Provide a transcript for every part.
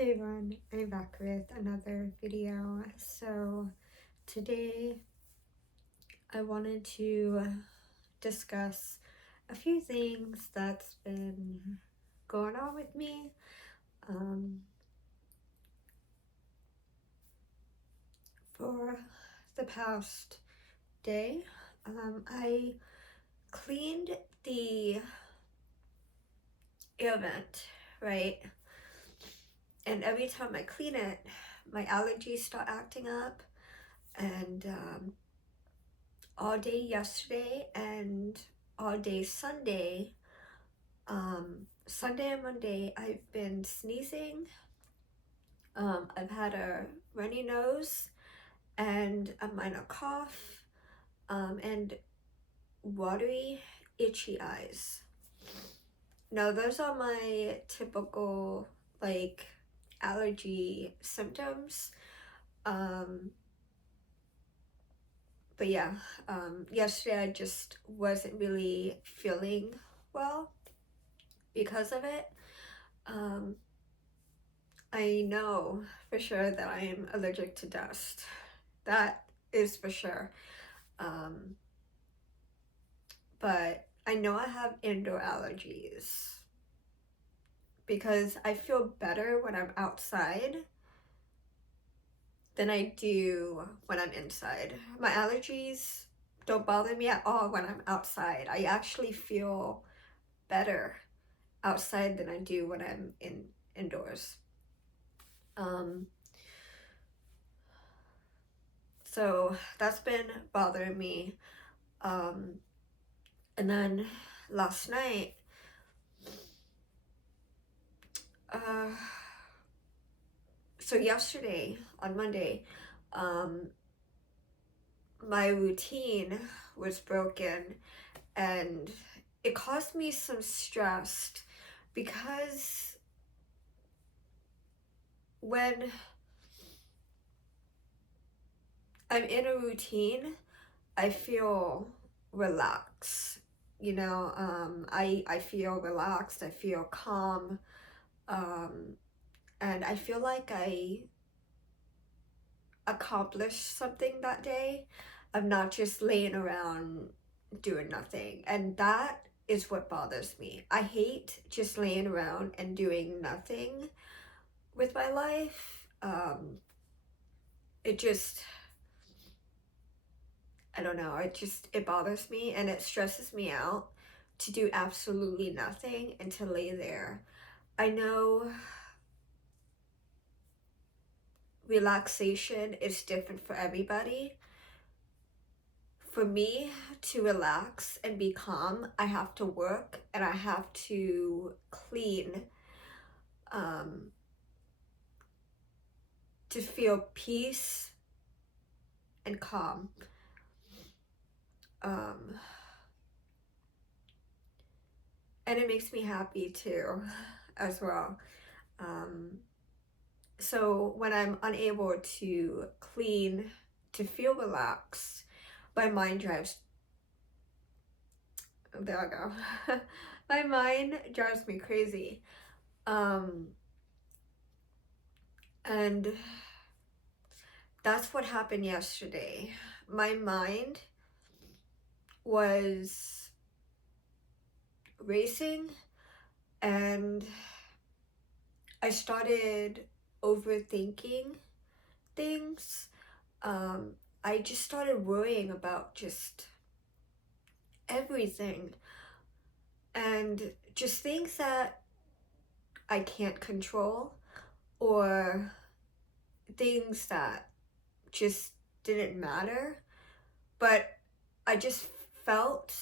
Hey everyone, I'm back with another video. So today I wanted to discuss a few things that's been going on with me. For the past day, I cleaned the air vent, right? And every time I clean it, my allergies start acting up, and all day yesterday and all day Sunday, Sunday and Monday, I've been sneezing. I've had a runny nose and a minor cough, and watery, itchy eyes. Now, those are my typical, like, allergy symptoms. But yeah, yesterday I just wasn't really feeling well because of it. I know for sure that I am allergic to dust. That is for sure. Um, but I know I have indoor allergies because I feel better when I'm outside than I do when I'm inside. My allergies don't bother me at all when I'm outside. I actually feel better outside than I do when I'm indoors. So that's been bothering me. And then last night, uh, so yesterday on Monday, my routine was broken, and it caused me some stress because when I'm in a routine, I feel relaxed. I feel relaxed, I feel calm, and I feel like I accomplished something that day. I'm not just laying around doing nothing. And that is what bothers me. I hate just laying around and doing nothing with my life. It just, I don't know, it bothers me and it stresses me out to do absolutely nothing and to lay there. I know relaxation is different for everybody. For me to relax and be calm, I have to work and I have to clean, to feel peace and calm. And it makes me happy too, as well. So when I'm unable to clean, to feel relaxed, my mind drives, there I go. My mind drives me crazy. And that's what happened yesterday. My mind was racing and I started overthinking things. I just started worrying about just everything and just things that I can't control, or things that just didn't matter. But I just felt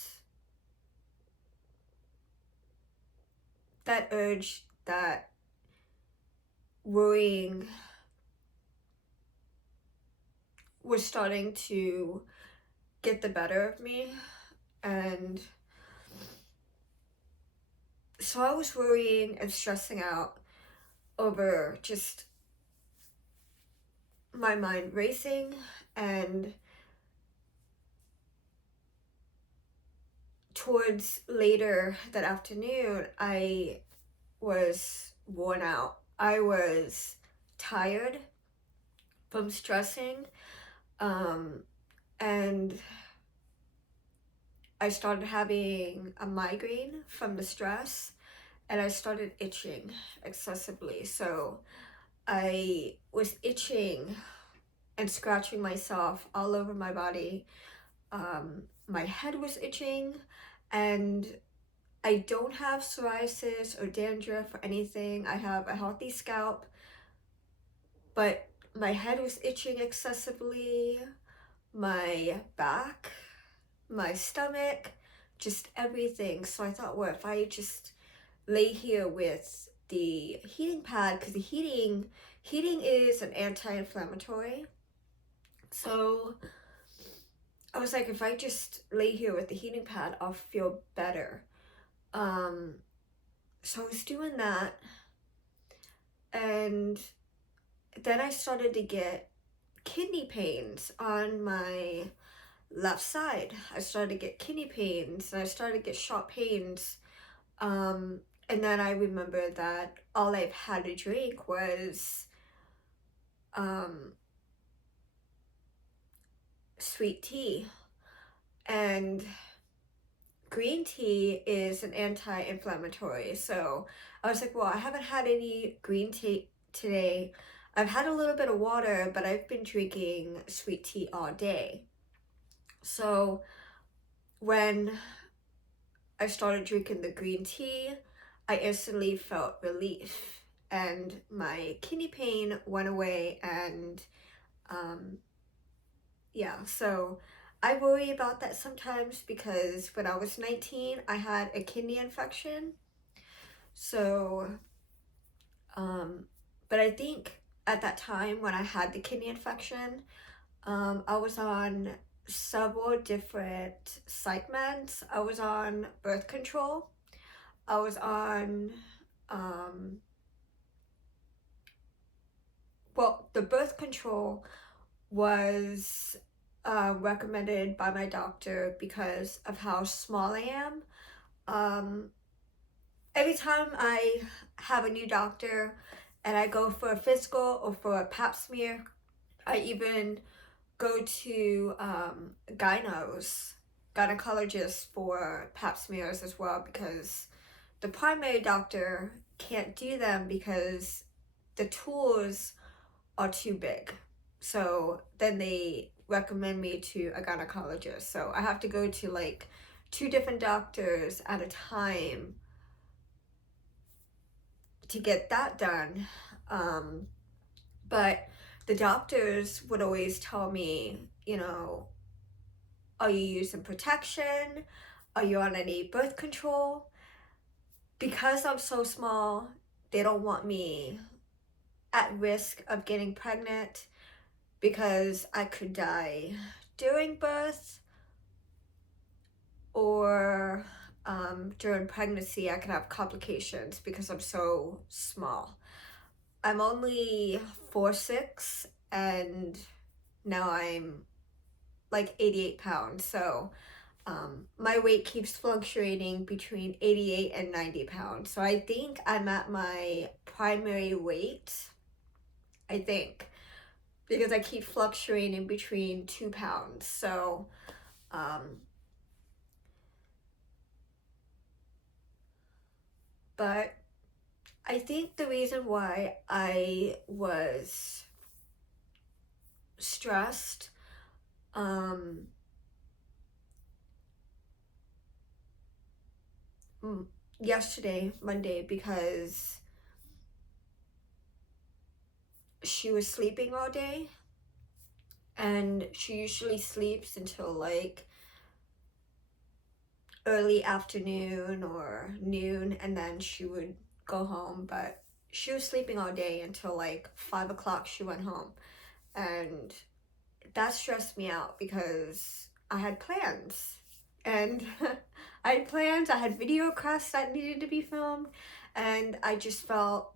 that urge that worrying was starting to get the better of me. And so I was worrying and stressing out over just my mind racing, and towards later that afternoon I was worn out I was tired from stressing, and I started having a migraine from the stress, and I started itching excessively. So I was itching and scratching myself all over my body. My head was itching, and I don't have psoriasis or dandruff or anything. I have a healthy scalp, but my head was itching excessively, my back, my stomach, just everything. So I thought, what if I just lay here with the heating pad, because the heating is an anti-inflammatory. So I was like, if I just lay here with the heating pad, I'll feel better. So I was doing that, and then I started to get kidney pains on my left side. I started to get kidney pains, and I started to get sharp pains. And then I remembered that all I've had to drink was sweet tea, and green tea is an anti-inflammatory. So I was like, well, I haven't had any green tea today. I've had a little bit of water, but I've been drinking sweet tea all day. So when I started drinking the green tea, I instantly felt relief, and my kidney pain went away. And yeah, so I worry about that sometimes, because when I was 19, I had a kidney infection. So, but I think at that time when I had the kidney infection, I was on several different psych meds. I was on birth control. I was on, well, the birth control was recommended by my doctor because of how small I am. Every time I have a new doctor and I go for a physical or for a pap smear, I even go to gynecologists for pap smears as well, because the primary doctor can't do them because the tools are too big. So then they recommend me to a gynecologist. So I have to go to like 2 different doctors at a time to get that done. But the doctors would always tell me, are you using protection? Are you on any birth control? Because I'm so small, they don't want me at risk of getting pregnant, because I could die during birth, or during pregnancy I could have complications because I'm so small. I'm only 4'6", and now I'm like 88 pounds. So my weight keeps fluctuating between 88 and 90 pounds. So I think I'm at my primary weight, I think, because I keep fluctuating between 2 pounds. So, but I think the reason why I was stressed, yesterday, Monday, because she was sleeping all day, and she usually sleeps until like early afternoon or noon, and then she would go home. But she was sleeping all day until like 5 o'clock she went home, and that stressed me out because I had plans, and I had video requests that needed to be filmed, and I just felt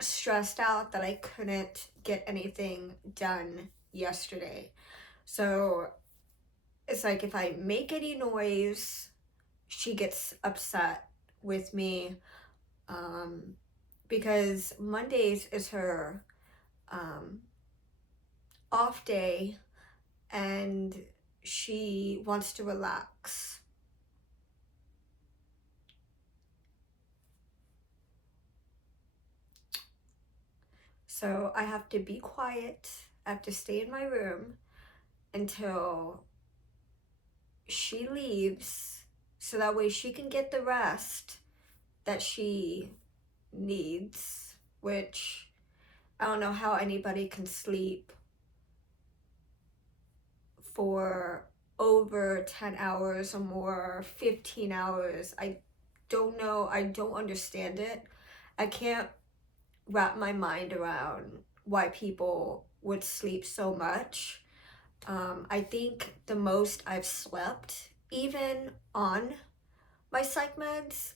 stressed out that I couldn't get anything done yesterday. So it's like, if I make any noise, she gets upset with me, because Mondays is her off day and she wants to relax. So I have to be quiet. I have to stay in my room until she leaves so that way she can get the rest that she needs, which I don't know how anybody can sleep for over 10 hours or more, 15 hours. I don't know. I don't understand it. I can't wrap my mind around why people would sleep so much. I think the most I've slept, even on my psych meds,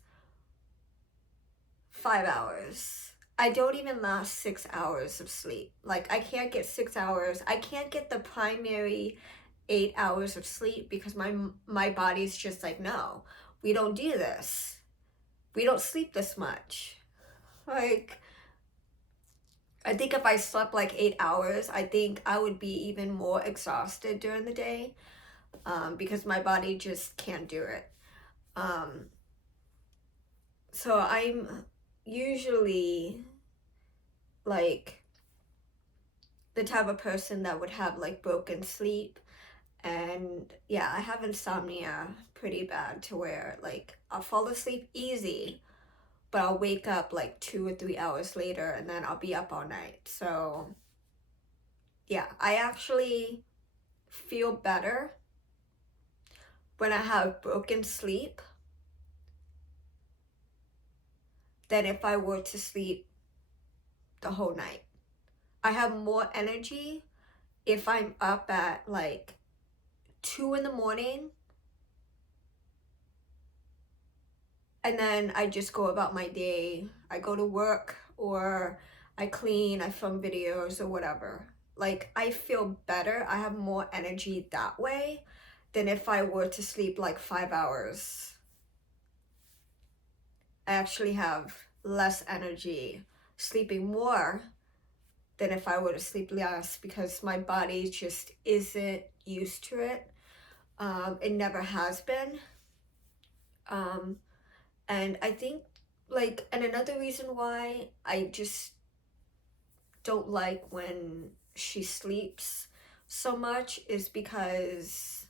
5 hours. I don't even last 6 hours of sleep. Like, I can't get 6 hours. I can't get the primary 8 hours of sleep because my body's just like, no, we don't do this. We don't sleep this much. Like, I think if I slept like 8 hours, I think I would be even more exhausted during the day, because my body just can't do it. So I'm usually like the type of person that would have like broken sleep. And yeah, I have insomnia pretty bad to where like I'll fall asleep easy, but I'll wake up like 2 or 3 hours later and then I'll be up all night. So yeah, I actually feel better when I have broken sleep than if I were to sleep the whole night. I have more energy if I'm up at like 2 in the morning and then I just go about my day. I go to work or I clean, I film videos or whatever. Like, I feel better. I have more energy that way than if I were to sleep like 5 hours. I actually have less energy sleeping more than if I were to sleep less because my body just isn't used to it. It never has been. And I think like, and another reason why I just don't like when she sleeps so much is because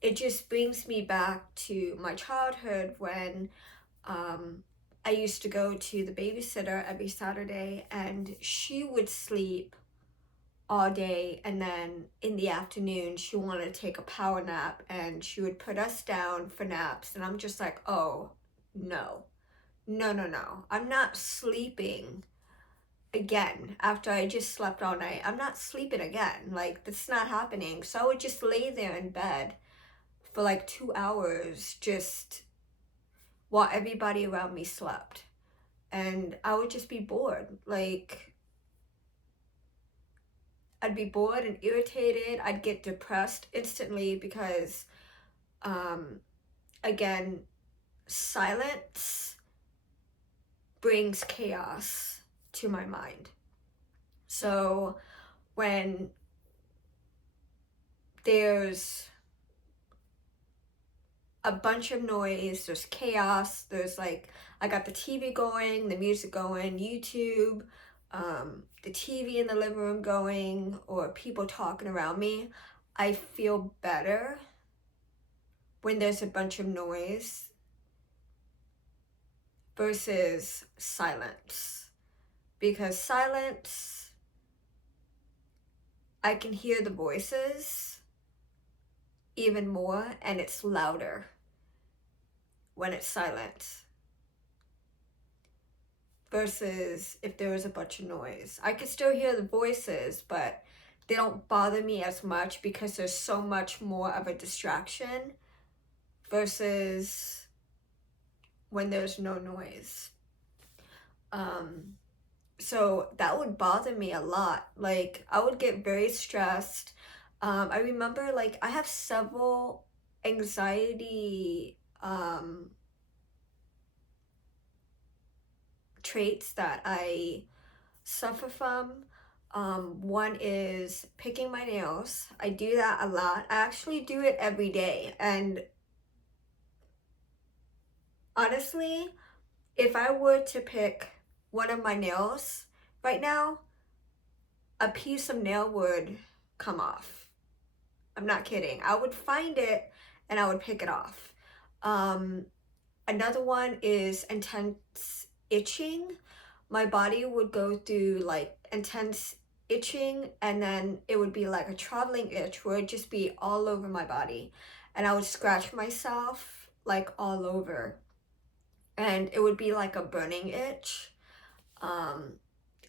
it just brings me back to my childhood when I used to go to the babysitter every Saturday and she would sleep all day and then in the afternoon she wanted to take a power nap and she would put us down for naps and I'm just like, oh no, no, I'm not sleeping again after I just slept all night. I'm not sleeping again. Like, that's not happening. So I would just lay there in bed for like 2 hours just while everybody around me slept. And I would just be bored. Like, I'd be bored and irritated. I'd get depressed instantly because, again, silence brings chaos to my mind. So when there's a bunch of noise, there's chaos, there's like, I got the TV going, the music going, YouTube, the TV in the living room going, or people talking around me, I feel better when there's a bunch of noise versus silence. Because silence, I can hear the voices even more and it's louder when it's silent versus if there was a bunch of noise. I can still hear the voices, but they don't bother me as much because there's so much more of a distraction versus when there's no noise. So that would bother me a lot. Like, I would get very stressed. I remember, like, I have several anxiety traits that I suffer from. One is picking my nails. I do that a lot. I actually do it every day. And honestly, if I were to pick one of my nails right now, a piece of nail would come off. I'm not kidding. I would find it and I would pick it off. Um, Another one is intense itching. My body would go through like intense itching, and then it would be like a traveling itch where it'd just be all over my body. And I would scratch myself like all over. And it would be like a burning itch. Um,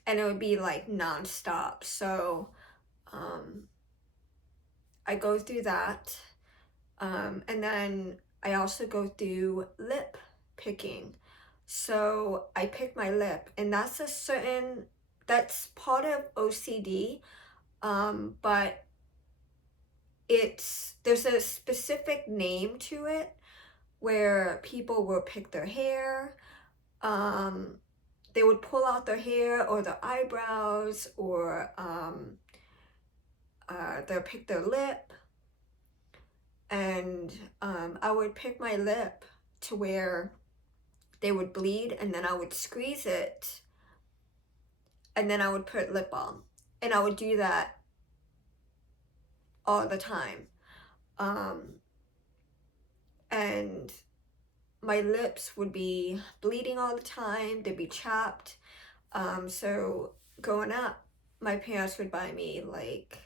and it would be like nonstop. So um, I go through that. And then I also go through lip picking. So I pick my lip, and that's part of OCD, but there's a specific name to it where people will pick their hair, they would pull out their hair or their eyebrows, or they'll pick their lip. And I would pick my lip to where they would bleed, and then I would squeeze it, and then I would put lip balm. And I would do that all the time. And my lips would be bleeding all the time, they'd be chapped. So growing up, my parents would buy me like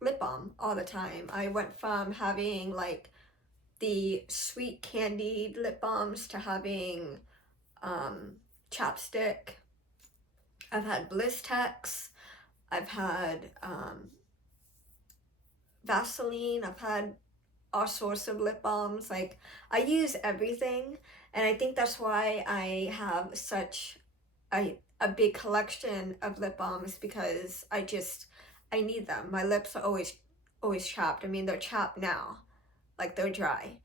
lip balm all the time. I went from having like the sweet candied lip balms to having chapstick. I've had Blistex. I've had Vaseline. I've had all sorts of lip balms. Like, I use everything, and I think that's why I have such a big collection of lip balms, because I need them. My lips are always chapped. I mean, they're chapped now, like they're dry.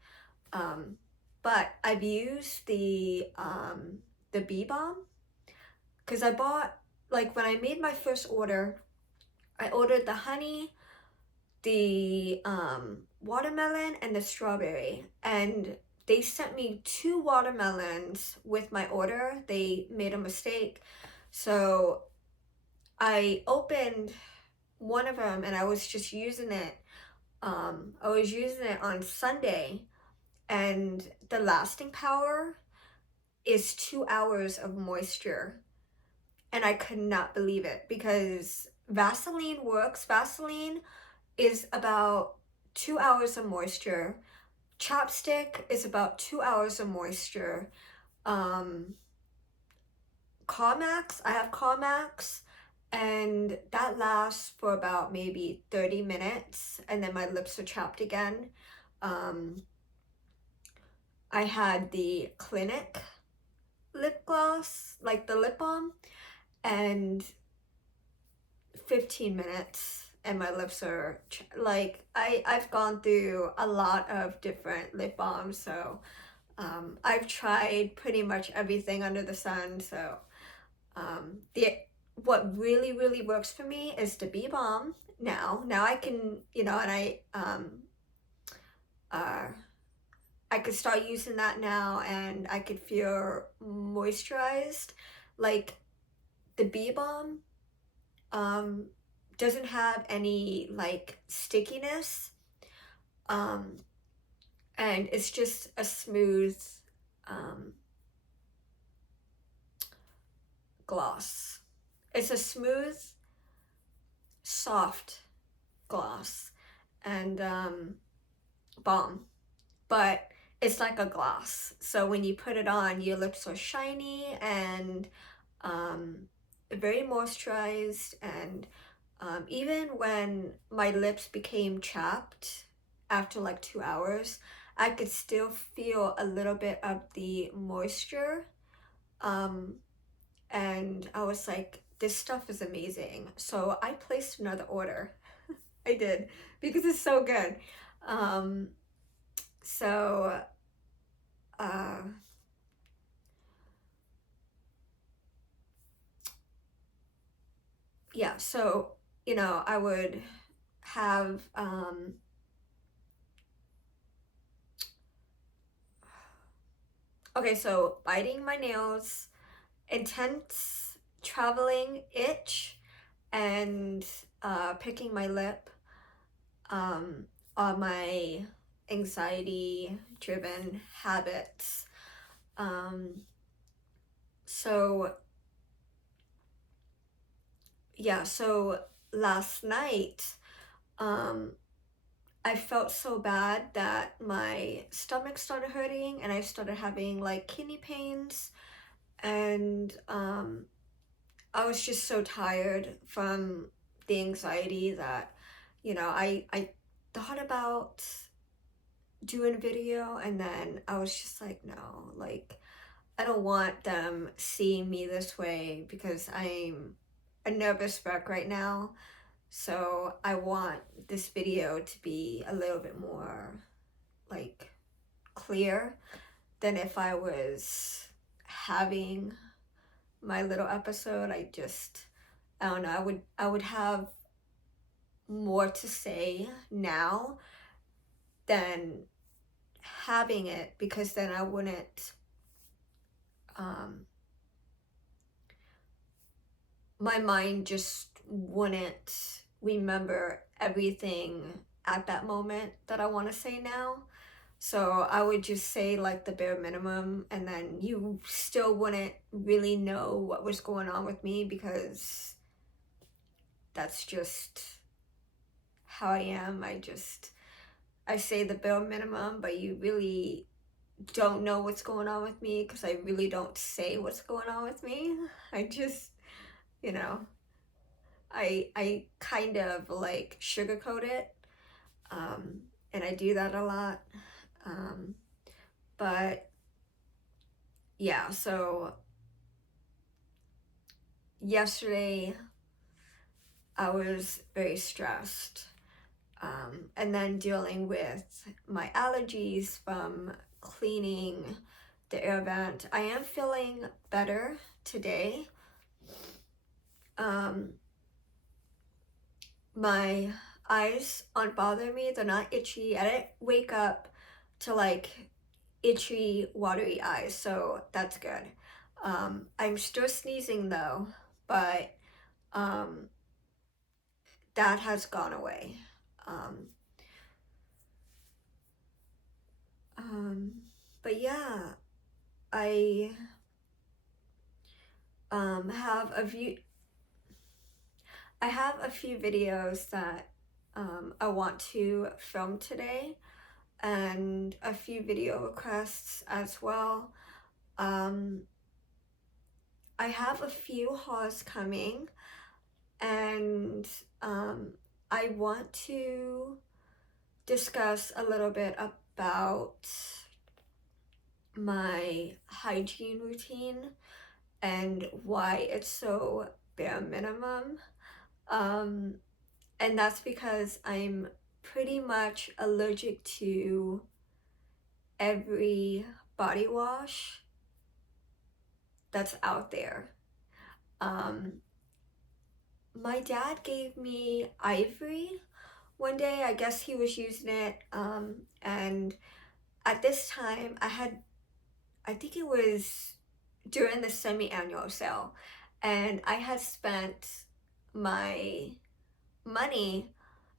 But I've used the bee balm, because I bought, like, when I made my first order, I ordered the honey, the watermelon, and the strawberry, and they sent me 2 watermelons with my order. They made a mistake, so I opened one of them and I was just using it. I was using it on Sunday, and the lasting power is 2 hours of moisture. And I could not believe it, because Vaseline works. Vaseline is about 2 hours of moisture. Chapstick is about 2 hours of moisture. Carmax, I have Carmax, and that lasts for about maybe 30 minutes, and then my lips are chapped again. I had the Clinic lip gloss, like the lip balm, and 15 minutes and my lips are like, I've gone through a lot of different lip balms, so I've tried pretty much everything under the sun. So the what really works for me is the bee balm. Now I can, and I could start using that now, and I could feel moisturized. Like, the bee balm doesn't have any like stickiness, and it's just a smooth gloss. It's a smooth, soft gloss and balm, but it's like a gloss. So when you put it on, your lips are shiny and very moisturized. And even when my lips became chapped after like 2 hours, I could still feel a little bit of the moisture. And I was like, this stuff is amazing. So I placed another order. I did, because it's so good. So yeah, so, I would have, okay, so biting my nails, intense traveling itch, and picking my lip, are my anxiety driven habits. Um, so yeah, so last night, um, I felt so bad that my stomach started hurting and I started having like kidney pains, and I was just so tired from the anxiety that, I thought about doing a video, and then I was just like, no, like, I don't want them seeing me this way because I'm a nervous wreck right now. So I want this video to be a little bit more like clear than if I was having my little episode. I don't know, I would have more to say now than having it, because then I wouldn't, um my mind just wouldn't remember everything at that moment that I want to say now. So I would just say like the bare minimum, and then you still wouldn't really know what was going on with me, because that's just how I am. I say the bare minimum, but you really don't know what's going on with me because I really don't say what's going on with me. I just, you know, I kind of like sugarcoat it, um, and I do that a lot. Um, but yeah, so yesterday I was very stressed, and then dealing with my allergies from cleaning the air vent. I am feeling better today. Um, my eyes aren't bothering me, they're not itchy. I didn't wake up to like itchy, watery eyes, so that's good. I'm still sneezing though, but um, that has gone away. Um, um, but yeah, I have a few. I have a few videos that I want to film today, and a few video requests as well. Um, I have a few hauls coming, and I want to discuss a little bit about my hygiene routine and why it's so bare minimum. Um, and that's because I'm pretty much allergic to every body wash that's out there. Um, my dad gave me Ivory one day. I guess he was using it, and at this time I think it was during the semi-annual sale, and I had spent my money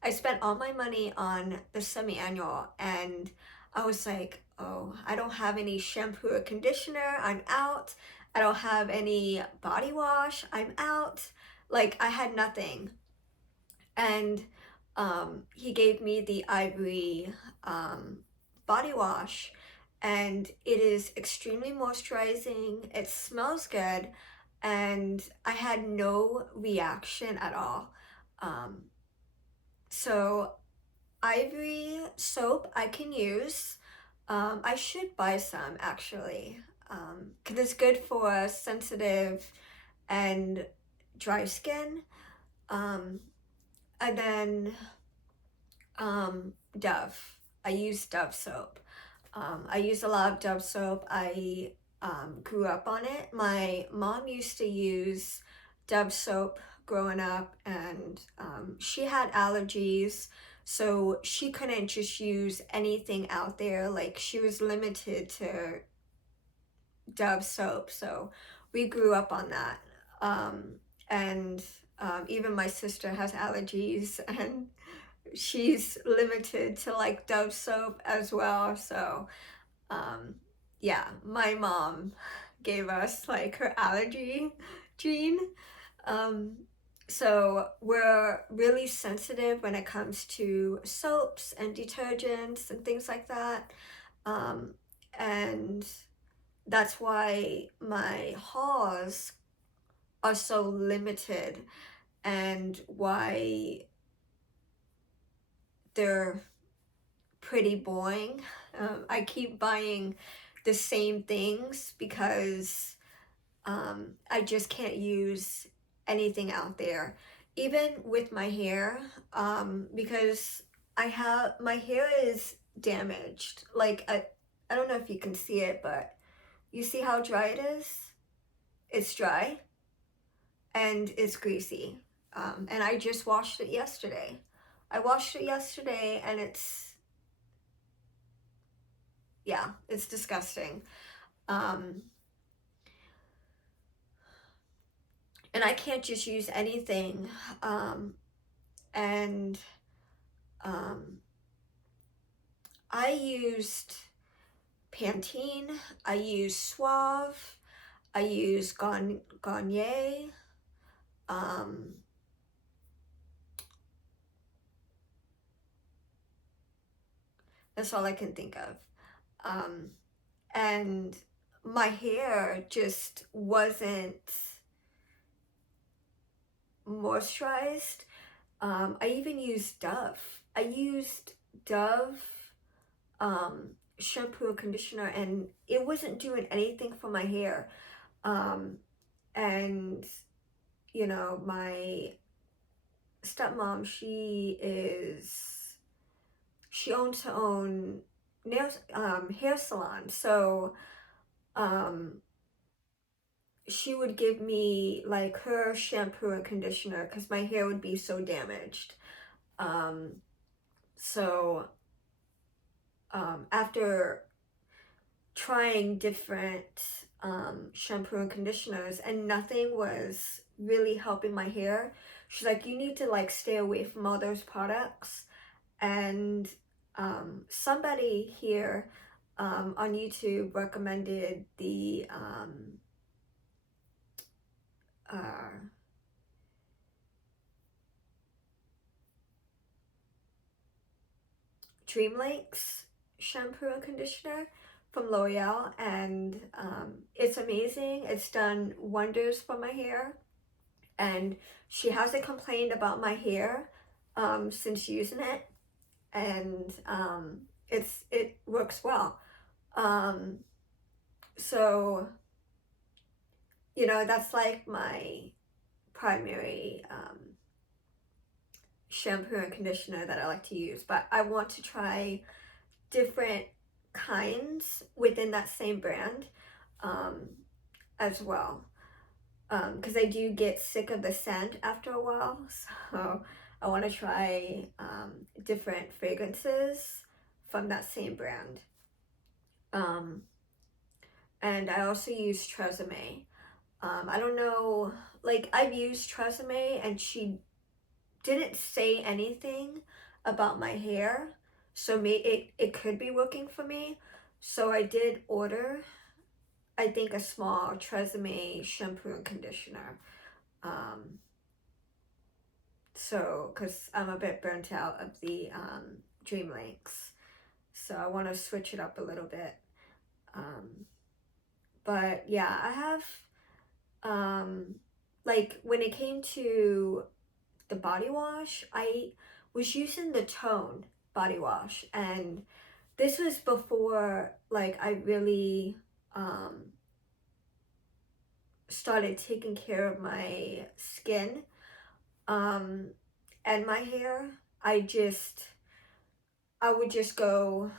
I spent all my money on the semi-annual, and I was like, oh, I don't have any shampoo or conditioner, I'm out. I don't have any body wash, I'm out. Like, I had nothing. And he gave me the Ivory body wash, and it is extremely moisturizing. It smells good, and I had no reaction at all. Um, so Ivory soap I can use. I should buy some actually, because it's good for sensitive and dry skin. Um, and then Dove. I use Dove soap. I use a lot of Dove soap. I grew up on it. My mom used to use Dove soap growing up, and she had allergies, so she couldn't just use anything out there. Like, she was limited to Dove soap, so we grew up on that. Um, and even my sister has allergies, and she's limited to like Dove soap as well. So um, yeah, my mom gave us like her allergy gene. Um, so we're really sensitive when it comes to soaps and detergents and things like that. Um, and that's why my hauls are so limited, and why they're pretty boring. I keep buying the same things because I just can't use anything out there. Even with my hair, because my hair is damaged. Like, I don't know if you can see it, but you see how dry it is? It's dry and it's greasy. And I just washed it yesterday. I washed it yesterday, and yeah, it's disgusting. Um, and I can't just use anything. Um, and um, I used Pantene, I used Suave, I used Garnier. Um, that's all I can think of. Um, and my hair just wasn't moisturized. I even used Dove. I used Dove um, shampoo and conditioner, and it wasn't doing anything for my hair. Um, and you know, my stepmom, she owns her own nails hair salon, so um she would give me like her shampoo and conditioner because my hair would be so damaged. um so After trying different shampoo and conditioners, and nothing was really helping my hair, she's like, you need to like stay away from all those products. And somebody here on YouTube recommended the uh, Dream Lakes shampoo and conditioner from L'Oreal, and it's amazing. It's done wonders for my hair, and she hasn't complained about my hair since using it, and it works well. Um, so you know, that's like my primary shampoo and conditioner that I like to use, but I want to try different kinds within that same brand um, as well, because I do get sick of the scent after a while, so I want to try different fragrances from that same brand. Um, and I also use Tresemme. I don't know, like, I've used Tresemme, and she didn't say anything about my hair, so it could be working for me. So I did order, I think, a small Tresemme shampoo and conditioner. Um, so, because I'm a bit burnt out of the Dream Links, so I want to switch it up a little bit. But yeah, I have, like, when it came to the body wash, I was using the Tone body wash, and this was before like I really started taking care of my skin um and my hair. I would just go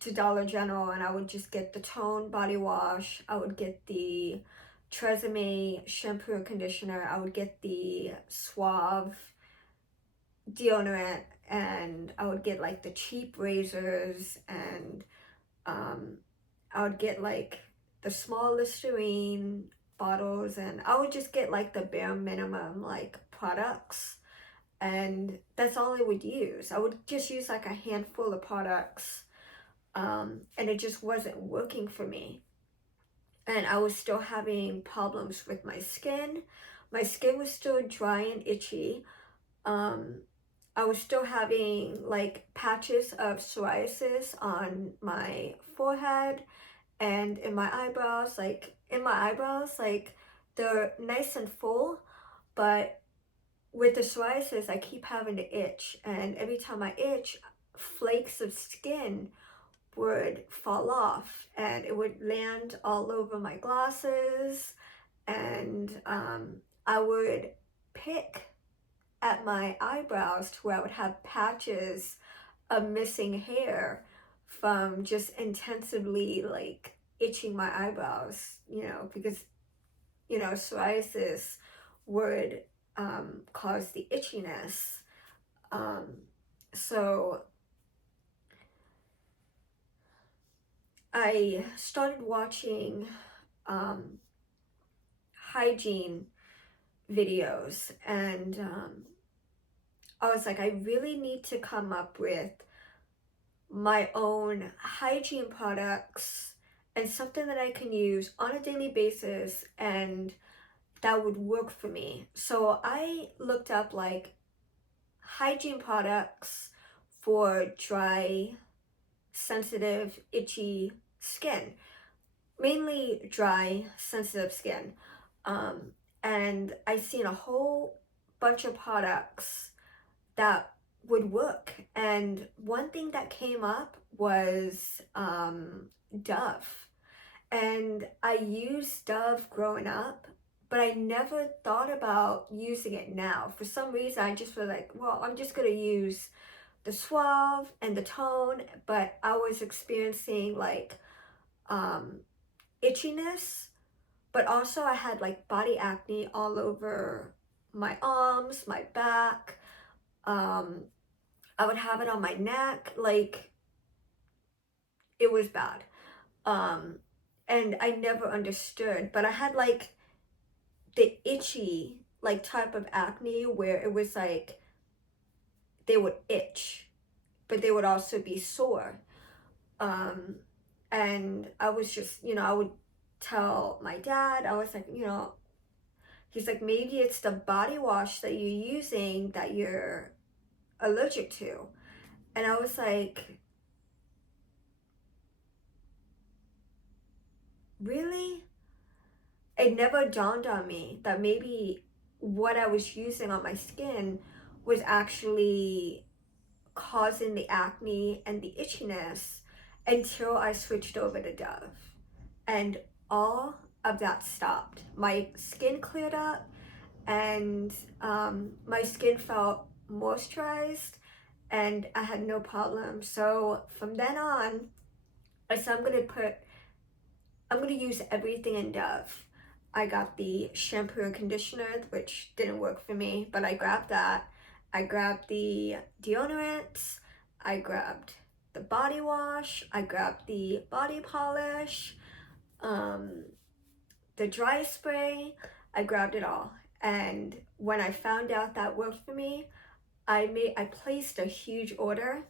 to Dollar General, and I would just get the Tone body wash. I would get the Tresemme shampoo and conditioner, I would get the Suave deodorant, and I would get like the cheap razors, and I would get like the small Listerine bottles, and I would just get like the bare minimum like products, and that's all I would use. I would just use like a handful of products, and it just wasn't working for me. And I was still having problems with my skin. My skin was still dry and itchy. Um, I was still having like patches of psoriasis on my forehead and in my eyebrows. Like in my eyebrows, like they're nice and full, but with the psoriasis, I keep having to itch, and every time I itch, flakes of skin would fall off, and it would land all over my glasses, and I would pick at my eyebrows to where I would have patches of missing hair from just intensively like itching my eyebrows, because psoriasis would cause the itchiness. So I started watching hygiene videos, and I was like, I really need to come up with my own hygiene products and something that I can use on a daily basis and that would work for me. So I looked up like hygiene products for dry, sensitive, itchy skin, mainly dry, sensitive skin. Um, and I seen a whole bunch of products that would work. And one thing that came up was Dove. And I used Dove growing up, but I never thought about using it now. For some reason, I just was like, well, I'm just going to use the Suave and the Tone, but I was experiencing like itchiness, but also I had like body acne all over my arms, my back. I would have it on my neck, like it was bad. Um, and I never understood, but I had like the itchy like type of acne where it was like they would itch, but they would also be sore. Um, and I was just, I would tell my dad, I was like, he's like, maybe it's the body wash that you're using that you're allergic to. And I was like, really? It never dawned on me that maybe what I was using on my skin was actually causing the acne and the itchiness until I switched over to Dove. And all of that stopped. My skin cleared up, and my skin felt moisturized, and I had no problem. So from then on, I said I'm gonna use everything in Dove. I got the shampoo and conditioner, which didn't work for me, but I grabbed that. I grabbed the deodorant. I grabbed the body wash. I grabbed the body polish, um, the dry spray. I grabbed it all. And when I found out that worked for me, I placed a huge order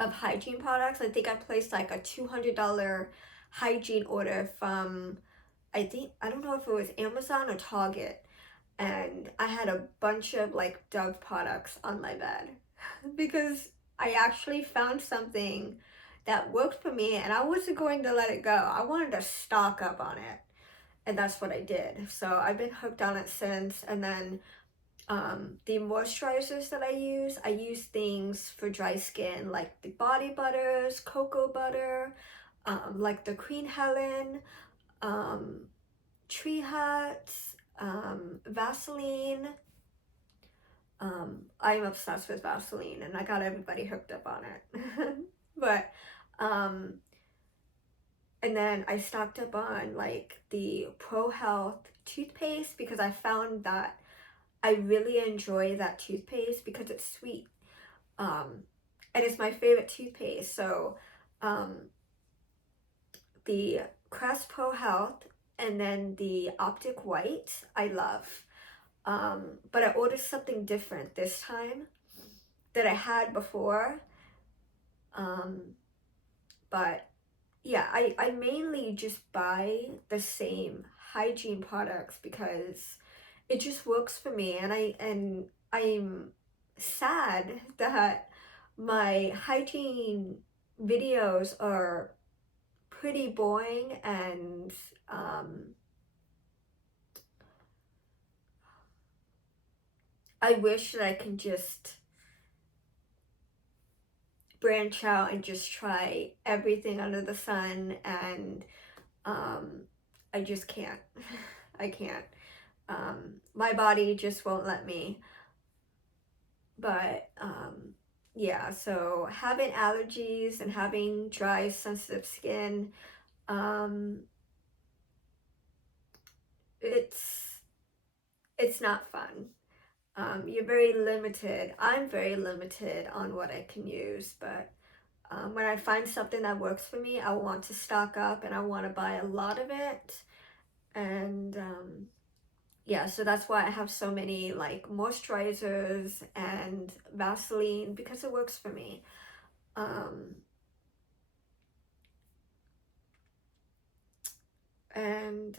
of hygiene products. I think I placed like a $200 hygiene order from, I don't know if it was Amazon or Target, and I had a bunch of like Dove products on my bed because I actually found something that worked for me, and I wasn't going to let it go. I wanted to stock up on it, and that's what I did. So I've been hooked on it since. And then the moisturizers that I use things for dry skin like the body butters, cocoa butter, like the Queen Helen, um, Tree Hut, Vaseline. I'm obsessed with Vaseline, and I got everybody hooked up on it. But And then I stocked up on like the Pro Health toothpaste because I found that I really enjoy that toothpaste because it's sweet. Um, and it's my favorite toothpaste. So um, the Crest Pro Health and then the Optic White I love. But I ordered something different this time that I had before. Um, but yeah, I mainly just buy the same hygiene products because it just works for me, and I'm sad that my hygiene videos are pretty boring, and I wish that I can just branch out and just try everything under the sun, and um, I just can't. I can't. My body just won't let me. But yeah, so having allergies and having dry, sensitive skin, um, it's it's not fun. You're very limited. I'm very limited on what I can use, but when I find something that works for me, I want to stock up and I want to buy a lot of it. And yeah, so that's why I have so many like moisturizers and Vaseline because it works for me. Um, and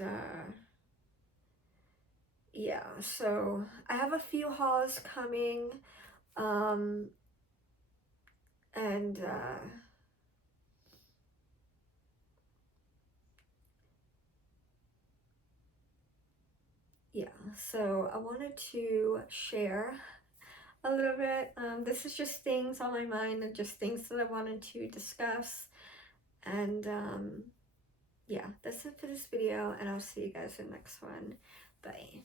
yeah, so I have a few hauls coming. Um, and yeah, so I wanted to share a little bit. This is just things on my mind and just things that I wanted to discuss. And yeah, that's it for this video, and I'll see you guys in the next one. Bye.